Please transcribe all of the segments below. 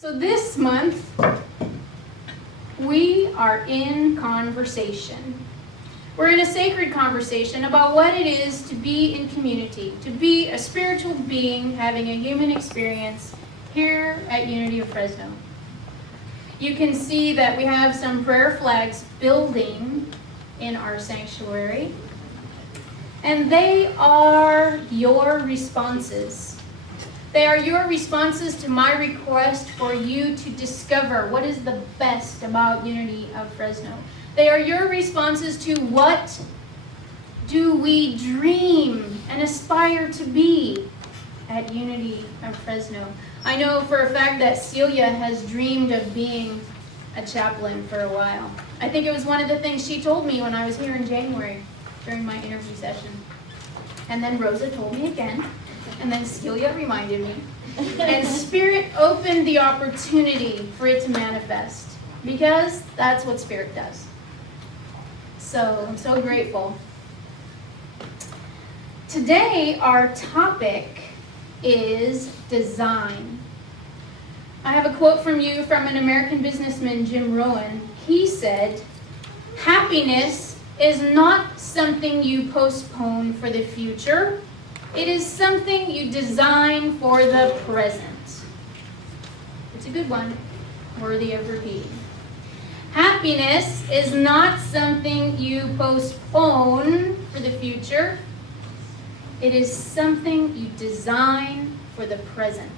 So this month, we are in conversation. We're in a sacred conversation about what it is to be in community, to be a spiritual being having a human experience here at Unity of Fresno. You can see that we have some prayer flags building in our sanctuary, and they are your responses. They are your responses to my request for you to discover what is the best about Unity of Fresno. They are your responses to what do we dream and aspire to be at Unity of Fresno. I know for a fact that Celia has dreamed of being a chaplain for a while. I think it was one of the things she told me when I was here in January during my interview session. And then Rosa told me again. And then Celia reminded me. And Spirit opened the opportunity for it to manifest. Because that's what Spirit does. So I'm so grateful. Today our topic is design. I have a quote from an American businessman, Jim Rohn. He said, "Happiness is not something you postpone for the future. It is something you design for the present." It's a good one, worthy of repeating. Happiness is not something you postpone for the future. It is something you design for the present.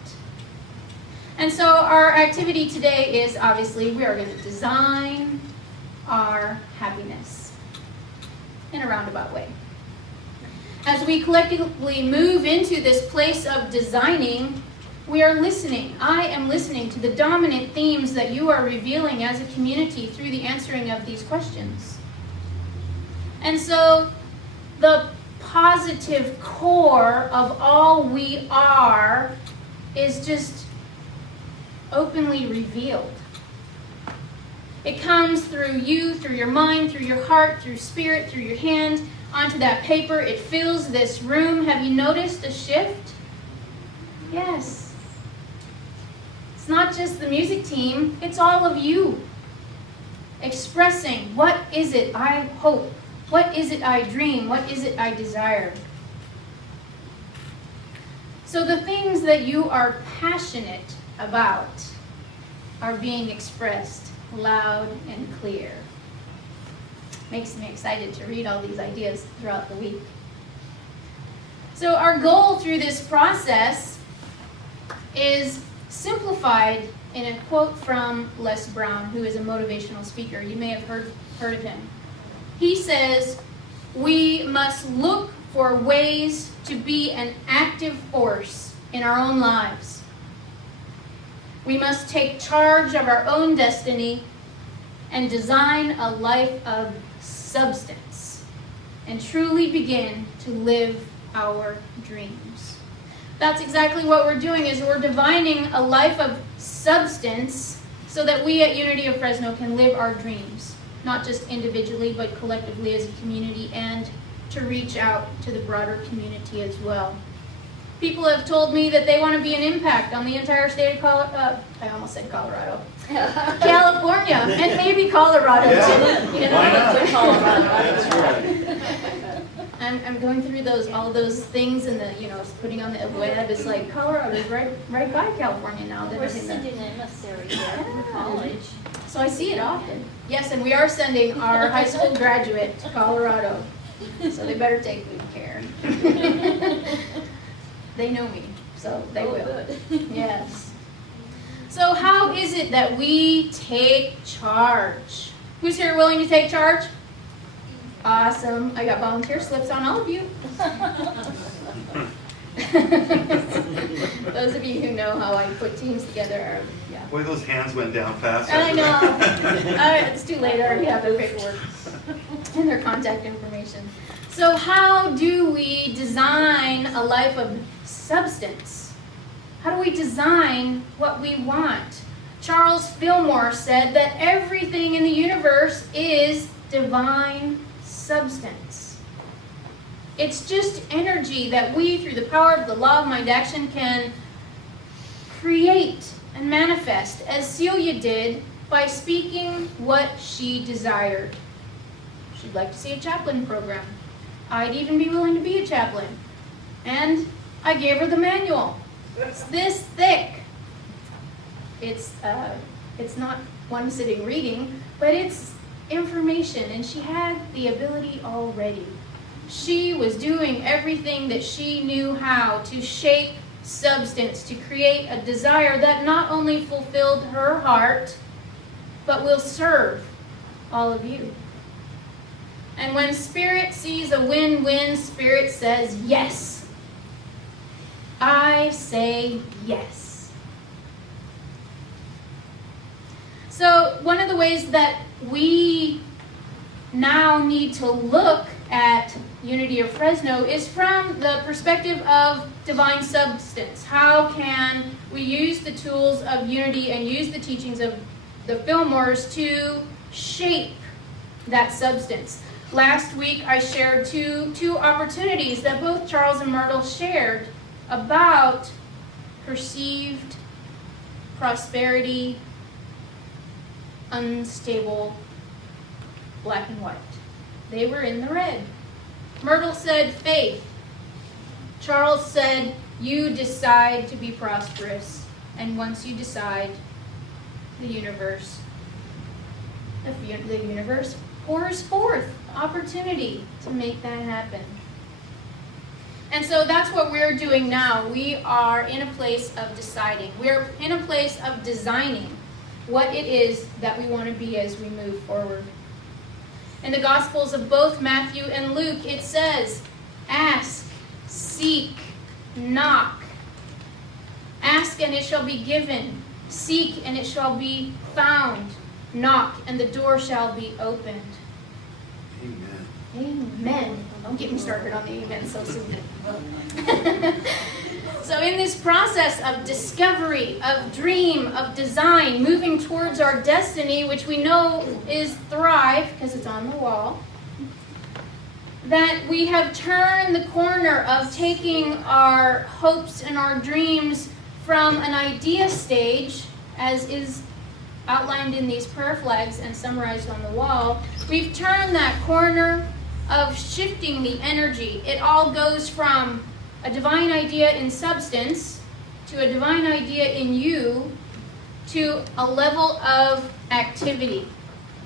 And so our activity today is obviously we are going to design our happiness in a roundabout way. As we collectively move into this place of designing, we are listening. I am listening to the dominant themes that you are revealing as a community through the answering of these questions. And so the positive core of all we are is just openly revealed. It comes through you, through your mind, through your heart, through spirit, through your hand, onto that paper. It fills this room. Have you noticed a shift? Yes. It's not just the music team, it's all of you expressing what is it I hope, what is it I dream, what is it I desire. So the things that you are passionate about are being expressed loud and clear. Makes me excited to read all these ideas throughout the week. So our goal through this process is simplified in a quote from Les Brown, who is a motivational speaker. You may have heard of him. He says, "We must look for ways to be an active force in our own lives. We must take charge of our own destiny and design a life of substance and truly begin to live our dreams." That's exactly what we're doing, is we're divining a life of substance so that we at Unity of Fresno can live our dreams, not just individually, but collectively as a community, and to reach out to the broader community as well. People have told me that they want to be an impact on the entire state of Colorado. I almost said Colorado. California, and maybe Colorado too. You know? Why not? Colorado. That's right. I'm going through all those things, and putting on the web. It's like Colorado's right by California now. We're sending an emissary here from college. So I see it often. Yes, and we are sending our high school graduate to Colorado. So they better take good care. They know me, so they will. Good. Yes. So how is it that we take charge? Who's here willing to take charge? Awesome. I got volunteer slips on all of you. Those of you who know how I put teams together yeah. Boy, those hands went down fast. I know. It's too late. I already have their paperwork and their contact information. So how do we design a life of substance? How do we design what we want? Charles Fillmore said that everything in the universe is divine substance. It's just energy that we, through the power of the law of mind action, can create and manifest, as Celia did, by speaking what she desired. She'd like to see a chaplain program. I'd even be willing to be a chaplain. And I gave her the manual. It's this thick. It's not one sitting reading, but it's information, and she had the ability already. She was doing everything that she knew how to shape substance, to create a desire that not only fulfilled her heart, but will serve all of you. And when Spirit sees a win-win, Spirit says yes. I say yes. So one of the ways that we now need to look at Unity of Fresno is from the perspective of divine substance. How can we use the tools of unity and use the teachings of the Fillmores to shape that substance? Last week I shared two opportunities that both Charles and Myrtle shared about perceived prosperity, unstable, black and white. They were in the red. Myrtle said faith. Charles said you decide to be prosperous, and once you decide, the universe pours forth opportunity to make that happen. And so that's what we're doing now. We are in a place of deciding. We're in a place of designing what it is that we want to be as we move forward. In the Gospels of both Matthew and Luke, it says, ask, seek, knock. Ask and it shall be given. Seek and it shall be found. Knock and the door shall be opened. Amen. Amen. Don't get me started on the amen so soon. So in this process of discovery, of dream, of design, moving towards our destiny, which we know is thrive, because it's on the wall, that we have turned the corner of taking our hopes and our dreams from an idea stage, as is outlined in these prayer flags and summarized on the wall. We've turned that corner of shifting the energy. It all goes from a divine idea in substance to a divine idea in you to a level of activity.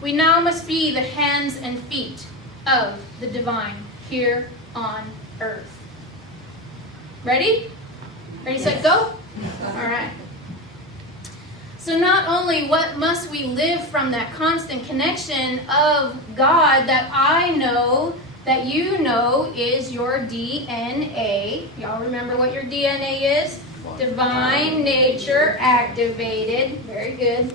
We now must be the hands and feet of the divine here on earth. Ready? Ready, set, go? All right. So not only what must we live from that constant connection of God that I know, that you know is your DNA. Y'all remember what your DNA is? Divine nature activated. Very good.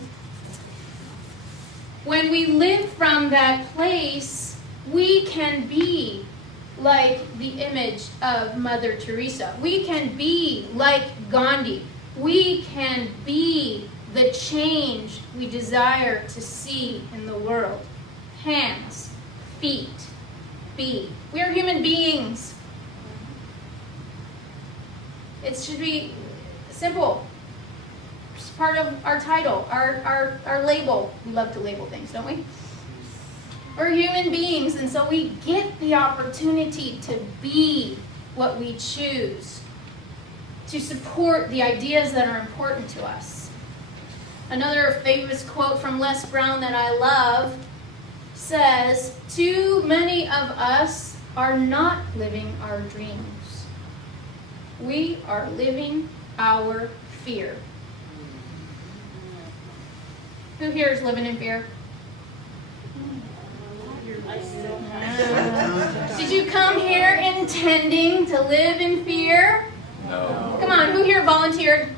When we live from that place, we can be like the image of Mother Teresa. We can be like Gandhi. We can be the change we desire to see in the world. Hands, feet, be. We are human beings. It should be simple. It's part of our title, our label. We love to label things, don't we? We're human beings, and so we get the opportunity to be what we choose, to support the ideas that are important to us. Another famous quote from Les Brown that I love says, too many of us are not living our dreams. We are living our fear. Who here is living in fear? Did you come here intending to live in fear? No. Come on, who here volunteered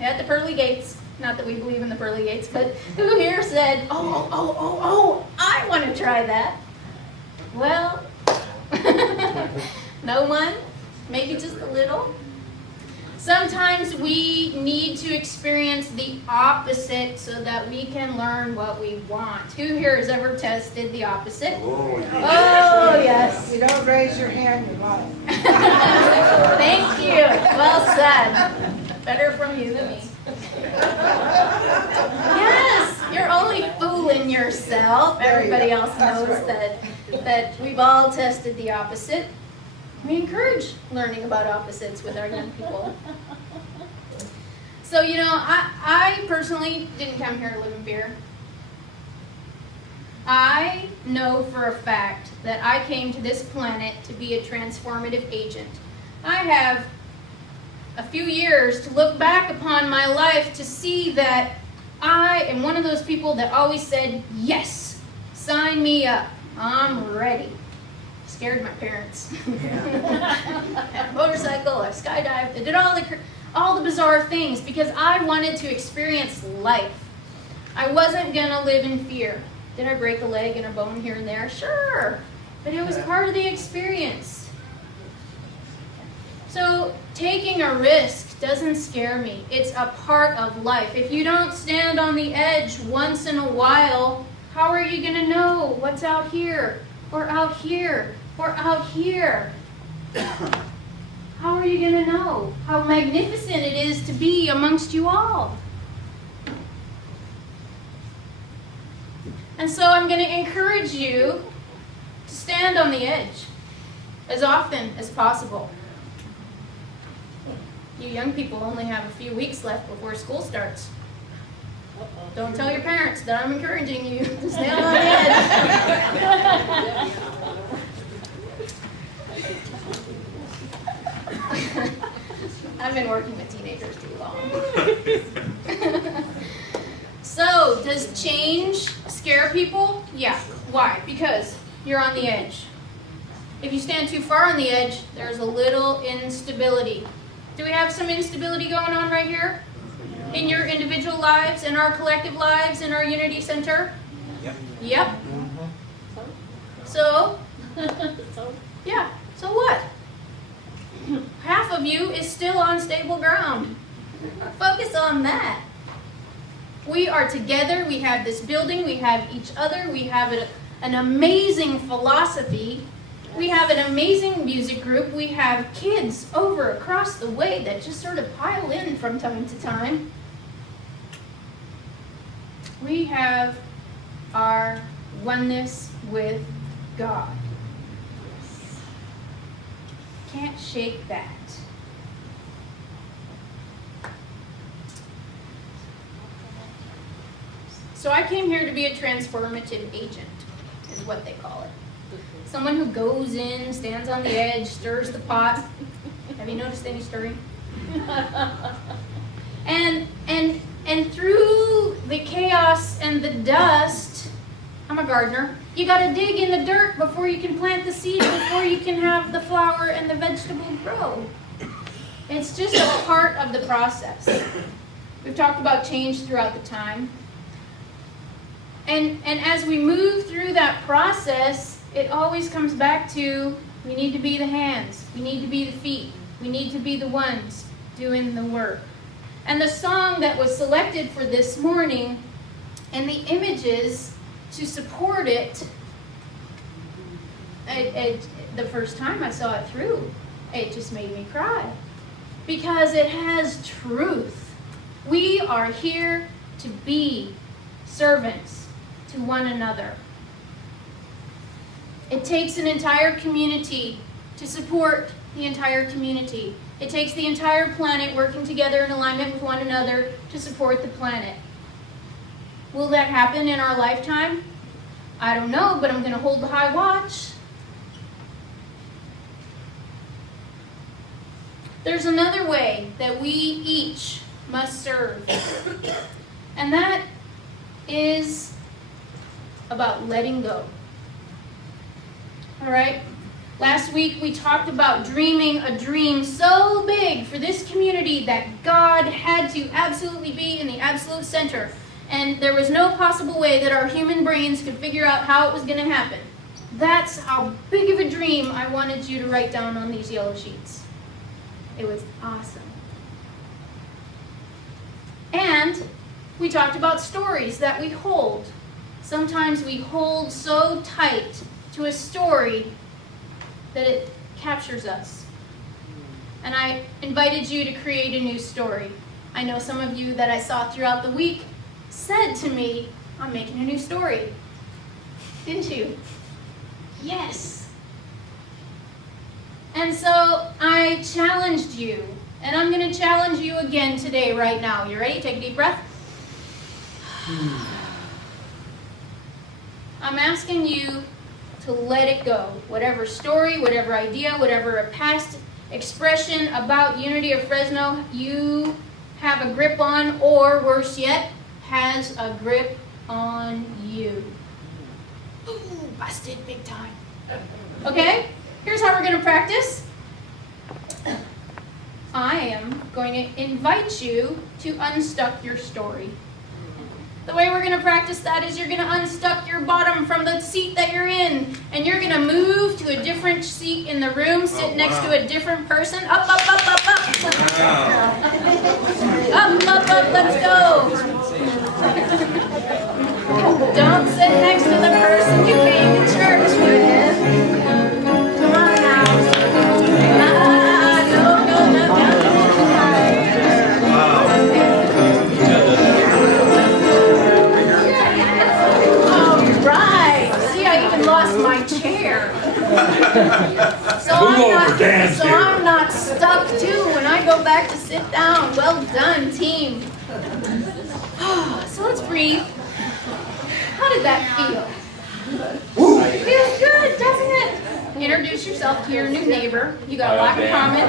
at the pearly gates? Not that we believe in the pearly gates, but who here said, I want to try that? Well, no one? Maybe just a little? Sometimes we need to experience the opposite so that we can learn what we want. Who here has ever tested the opposite? Oh, yeah. Oh, yes. You don't raise your hand, you lie. Thank you. Well said. Better from you than me. Yes, you're only fooling yourself. Everybody else knows that we've all tested the opposite. We encourage learning about opposites with our young people. So, I personally didn't come here to live in fear. I know for a fact that I came to this planet to be a transformative agent. I have a few years to look back upon my life to see that I am one of those people that always said, yes, sign me up, I'm ready. Scared my parents. Had a motorcycle, I skydived, I did all the bizarre things because I wanted to experience life. I wasn't gonna live in fear. Did I break a leg and a bone here and there? Sure, but it was part of the experience. So taking a risk doesn't scare me. It's a part of life. If you don't stand on the edge once in a while, how are you gonna know what's out here, or out here, or out here? How are you gonna know how magnificent it is to be amongst you all? And so I'm going to encourage you to stand on the edge as often as possible. You young people only have a few weeks left before school starts. Don't tell your parents that I'm encouraging you to stand on the edge. I've been working with teenagers too long. So, does change scare people? Yeah. Why? Because you're on the edge. If you stand too far on the edge, there's a little instability. Do we have some instability going on right here? In your individual lives, in our collective lives, in our Unity Center? Yep. So? Yeah. So what? Half of you is still on stable ground. Focus on that. We are together, we have this building, we have each other, we have an amazing philosophy, we have an amazing music group, we have kids over across the way that just sort of pile in from time to time. We have our oneness with God. Can't shake that. So I came here to be a transformative agent, is what they call it. Someone who goes in, stands on the edge, stirs the pot. Have you noticed any stirring? And through the chaos and the dust, I'm a gardener, you gotta dig in the dirt before you can plant the seed, before you can have the flower and the vegetable grow. It's just a part of the process. We've talked about change throughout the time. And as we move through that process, it always comes back to we need to be the hands, we need to be the feet, we need to be the ones doing the work. And the song that was selected for this morning and the images to support it, the first time I saw it through, it just made me cry. Because it has truth. We are here to be servants to one another. It takes an entire community to support the entire community. It takes the entire planet working together in alignment with one another to support the planet. Will that happen in our lifetime? I don't know, but I'm going to hold the high watch. There's another way that we each must serve, and that is about letting go. All right? Last week we talked about dreaming a dream so big for this community that God had to absolutely be in the absolute center. And there was no possible way that our human brains could figure out how it was going to happen. That's how big of a dream I wanted you to write down on these yellow sheets. It was awesome. And we talked about stories that we hold. Sometimes we hold so tight to a story that it captures us. And I invited you to create a new story. I know some of you that I saw throughout the week said to me, I'm making a new story. Didn't you? Yes. And so I challenged you, and I'm going to challenge you again today, right now. You ready? Take a deep breath. I'm asking you to let it go. Whatever story, whatever idea, whatever a past expression about Unity of Fresno you have a grip on, or worse yet, has a grip on you. Ooh, busted big time. Okay? Here's how we're going to practice. I am going to invite you to unstuck your story. The way we're going to practice that is you're going to unstuck your bottom from the seat that you're in, and you're going to move to a different seat in the room, sit next to a different person. Up, up, up, up, up. Up, up, up, let's go. Don't sit next to the person you came to church with. Come on now. Lost my chair. So I'm not stuck too when I go back to sit down. Well done, team. So let's breathe. How did that feel? Feels good, doesn't it? Introduce yourself to your new neighbor. You got a lot in common.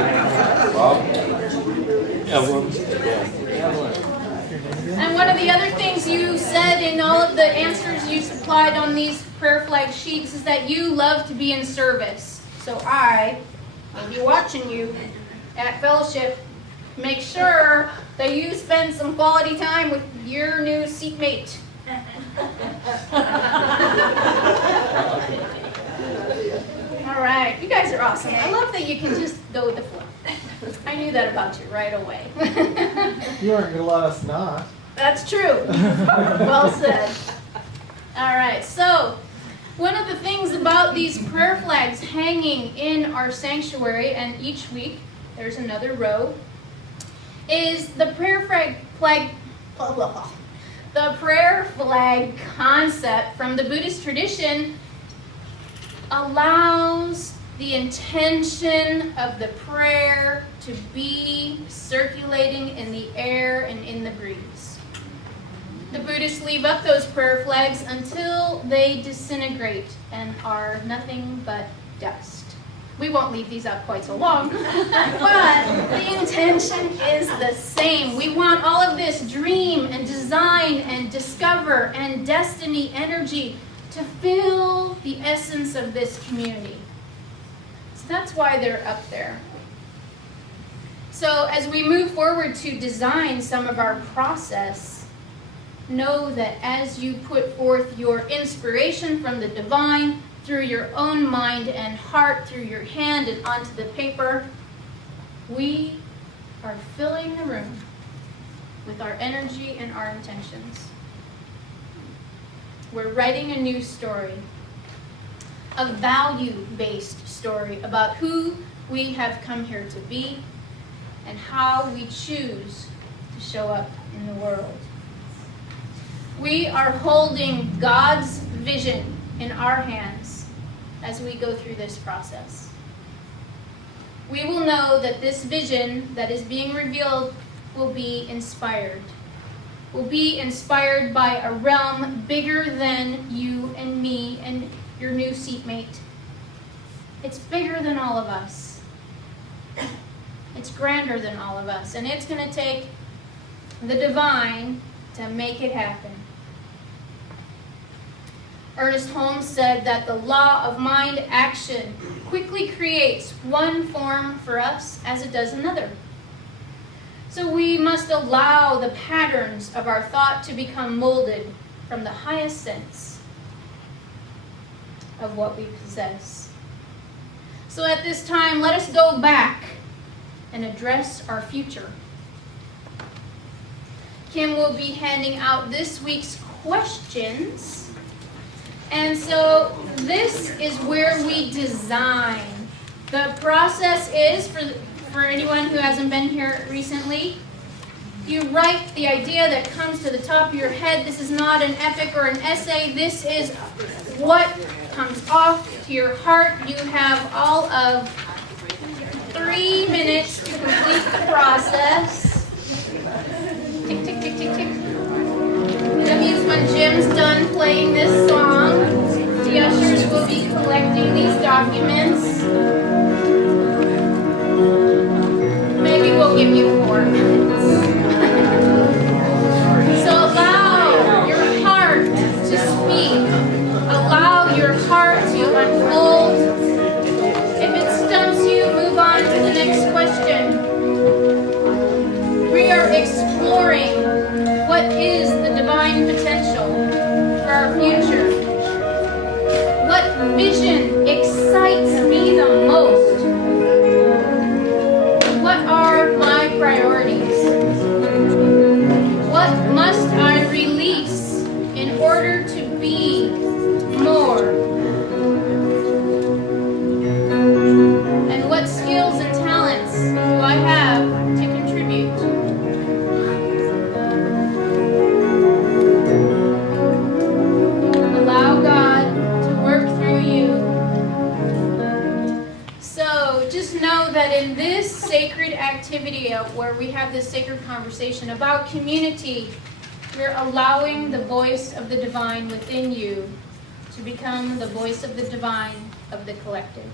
And one of the other things you said in all of the answers you supplied on these prayer flag sheets is that you love to be in service. So I will be watching you at fellowship. Make sure that you spend some quality time with your new seatmate. All right, you guys are awesome. I love that you can just go with the flow. I knew that about you right away. You aren't going to let us not. That's true. Well said. All right, so one of the things about these prayer flags hanging in our sanctuary, and each week there's another row, is the prayer flag the prayer flag concept from the Buddhist tradition allows the intention of the prayer to be circulating in the air and in the breeze. The Buddhists leave up those prayer flags until they disintegrate and are nothing but dust. We won't leave these up quite so long, but the intention is the same. We want all of this dream and design and discover and destiny energy to fill the essence of this community. So that's why they're up there. So as we move forward to design some of our process, know that as you put forth your inspiration from the divine through your own mind and heart, through your hand and onto the paper, we are filling the room with our energy and our intentions. We're writing a new story, a value-based story about who we have come here to be and how we choose to show up in the world. We are holding God's vision in our hands as we go through this process. We will know that this vision that is being revealed will be inspired. Will be inspired by a realm bigger than you and me and your new seatmate. It's bigger than all of us. It's grander than all of us. And it's going to take the divine to make it happen. Ernest Holmes said that the law of mind action quickly creates one form for us as it does another. So we must allow the patterns of our thought to become molded from the highest sense of what we possess. So at this time, let us go back and address our future. Kim will be handing out this week's questions. And so this is where we design. The process is, for anyone who hasn't been here recently, You write the idea that comes to the top of your head. This is not an epic or an essay. This is what comes off to your heart. You have all of 3 minutes to complete the process. Tick, tick, tick, tick, tick. That means when Jim's done playing this song, the ushers will be collecting these documents. Maybe we'll give you 4 minutes. So allow your heart to speak. Allow your heart to unfold. If it stumps you, move on to the next question. We are exploring what is the divine potential for our future. What vision excites me the most? What are my priorities? What must I release in order to be more? And what skills and talents do I have to contribute? Allow God to work through you. So just know that in this sacred activity where we have this sacred conversation about community, we're allowing the voice of the divine within you to become the voice of the divine of the collective.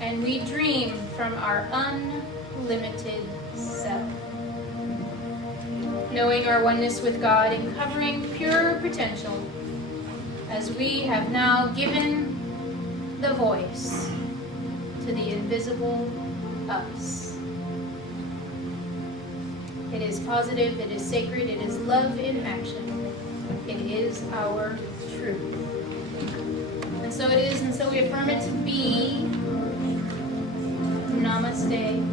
And we dream from our unlimited self, knowing our oneness with God and covering pure potential as we have now given the voice to the invisible us. It is positive, it is sacred, it is love in action. It is our truth. And so it is, and so we affirm it to be. Namaste.